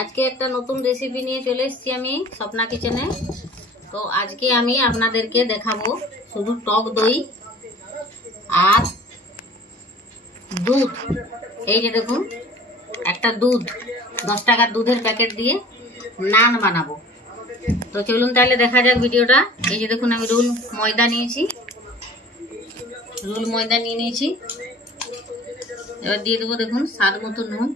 আজকে একটা নতুন রেসিপি নিয়ে চলে এসেছি আমি স্বপ্না কিচেনে। তো আজকে আমি আপনাদেরকে দেখাবো শুধু টক দই আর দুধ। এই যে দেখুন, একটা দুধ 10 টাকার দুধের প্যাকেট দিয়ে নান বানাবো। তো চলুন তাহলে দেখা যাক ভিডিওটা। এই যে দেখুন, আমি রুল ময়দা নিয়েছি, নিয়ে নিয়েছি। এবার দিয়ে দেবো দেখুন স্বাদ মতো নুন,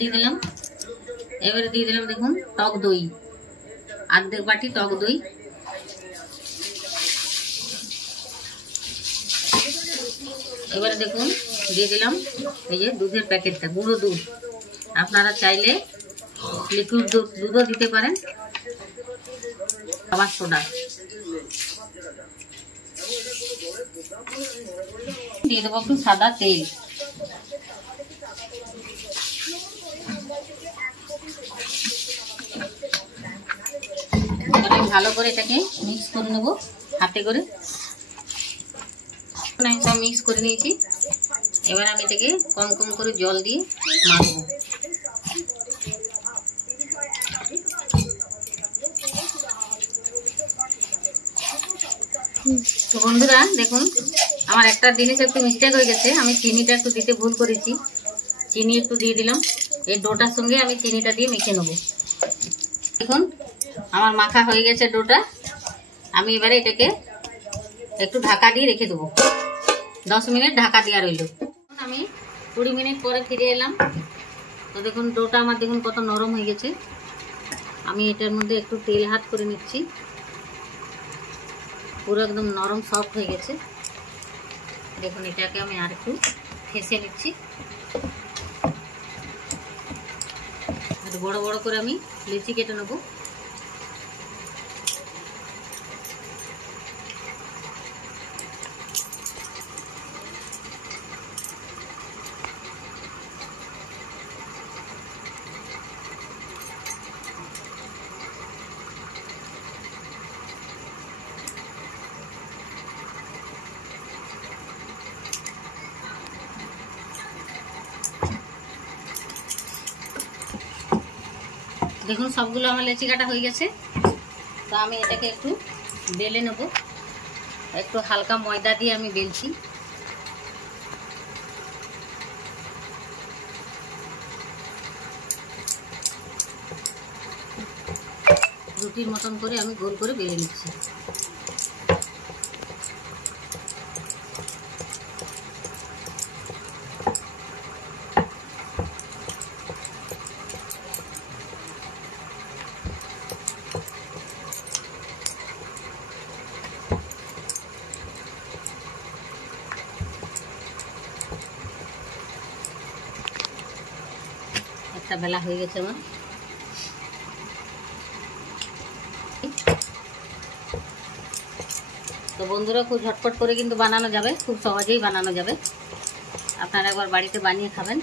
দিয়ে দিলাম। এবারে দিয়ে দিলাম দেখুন টক দই, আর্ধেক বাটি টক দই। এবারে দেখুন দিয়ে দিলাম এই যে দুধের প্যাকেটটা, গুঁড়ো দুধ। আপনারা চাইলে লিকুইড দুধও দিতে পারেন। খাবার সোডা দিয়ে দেবো, একটু সাদা তেল। ভালো করে এটাকে মিক্স করে নেব হাতে করে। সব মিক্স করে নিয়েছি। এবার আমি এটাকে কম কম করে জল দিয়ে মাখবো। তো বন্ধুরা দেখুন, আমার একটা জিনিস একটু মিস্টেক হয়ে গেছে। আমি চিনিটা একটু দিতে ভুল করেছি, চিনি একটু দিয়ে দিলাম। এই ডোটার সঙ্গে আমি চিনিটা দিয়ে মেখে নেব। দেখুন আমার মাখা হয়ে গেছে ডোটা। আমি এবারে এটাকে একটু ঢাকা দিয়ে রেখে দেবো। 10 মিনিট ঢাকা দেওয়া রইল। আমি 20 মিনিট পরে ফিরে এলাম। তো দেখুন ডোটা আমার দেখুন কত নরম হয়ে গেছে। আমি এটার মধ্যে একটু তেল হাত করে নিচ্ছি। পুরো একদম নরম সফট হয়ে গেছে। দেখুন এটাকে আমি আর একটু ফেসে নিচ্ছি। বড় বড় করে আমি লিচি কেটে নেবো। দেখুন সবগুলো আমার লেচি কাটা হয়ে গেছে। তো আমি এটাকে একটু বেলে নেব। একটু হালকা ময়দা দিয়ে আমি বেলছি। রুটির মতন করে আমি গোল করে বেলে নিচ্ছি। একটা বেলা হয়ে গেছে আমার। তো বন্ধুরা খুব ঝটপট করে কিন্তু বানানো যাবে, খুব সহজেই বানানো যাবে। আপনারা একবার বাড়িতে বানিয়ে খাবেন।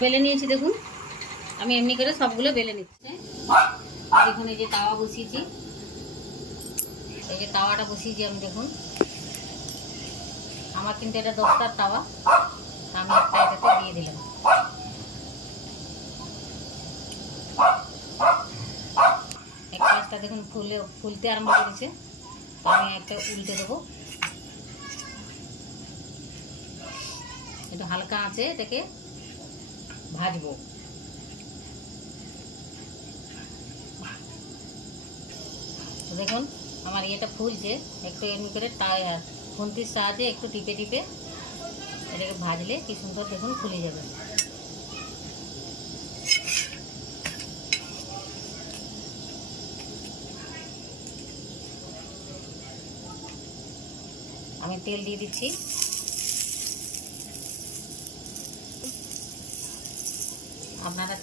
বেলে নিয়েছি দেখুন, আমি এমনি করে সবগুলো বেলে নিচ্ছি। দেখুন এই যে তাওয়া বসিয়েছি, এই যে তাওয়াটা বসিয়েছি আমি। দেখুন আমার কিন্তু এটা 10টার তাওয়া। আমি একটা এটাতে দিয়ে দিলাম। এক পাশটা দেখুন ফুলতে আরম্ভ করেছে। আমি একটা উল্টে দেবো। একটু হালকা আঁচে এটাকে ভাজবো। দেখুন আমার ইয়েটা ফুলছে। একটু এমনি করে খুন্তির সাহায্যে একটু টিপে টিপে এটাকে ভাজলে কি সুন্দর দেখুন ফুলে যাবে। আমি তেল দিয়ে দিচ্ছি। আপনারা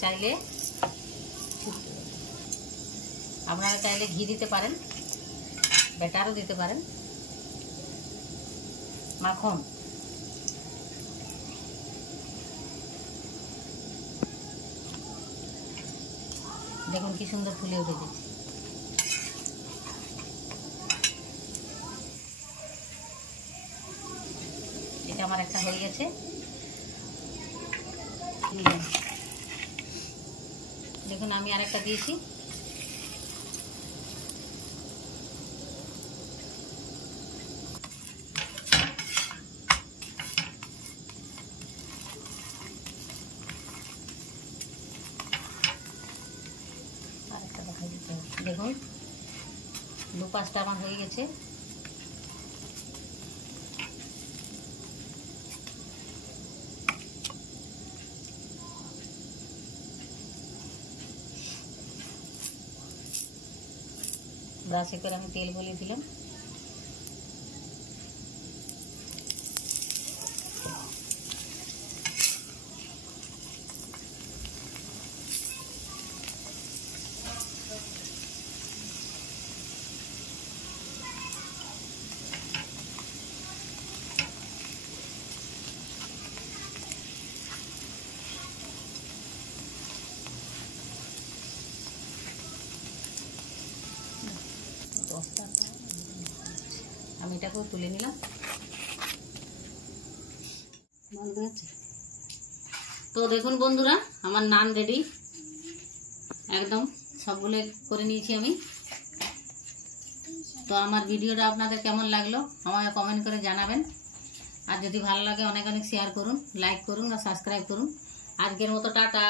চাইলে ঘি দিতে পারেন, ব্যাটারও দিতে পারেন, মাখন। দেখুন কি সুন্দর ফুলে উঠেছে। হয়ে গেছে। দেখুন আমি আরেকটা দিয়েছি। দেখুন 2-5টা আমার হয়ে গেছে। ব্রাশে করে আমি তেল বলে দিলাম। আমি এটাকেও তুলে নিলাম। তো দেখুন বন্ধুরা, আমার নান রেডি, একদম সবগুলো করে নিয়েছি আমি। তো আমার ভিডিওটা আপনাদের কেমন লাগলো আমাকে কমেন্ট করে জানাবেন। আর যদি ভালো লাগে অনেক অনেক শেয়ার করুন, লাইক করুন আর সাবস্ক্রাইব করুন। আজকের মতো টাটা।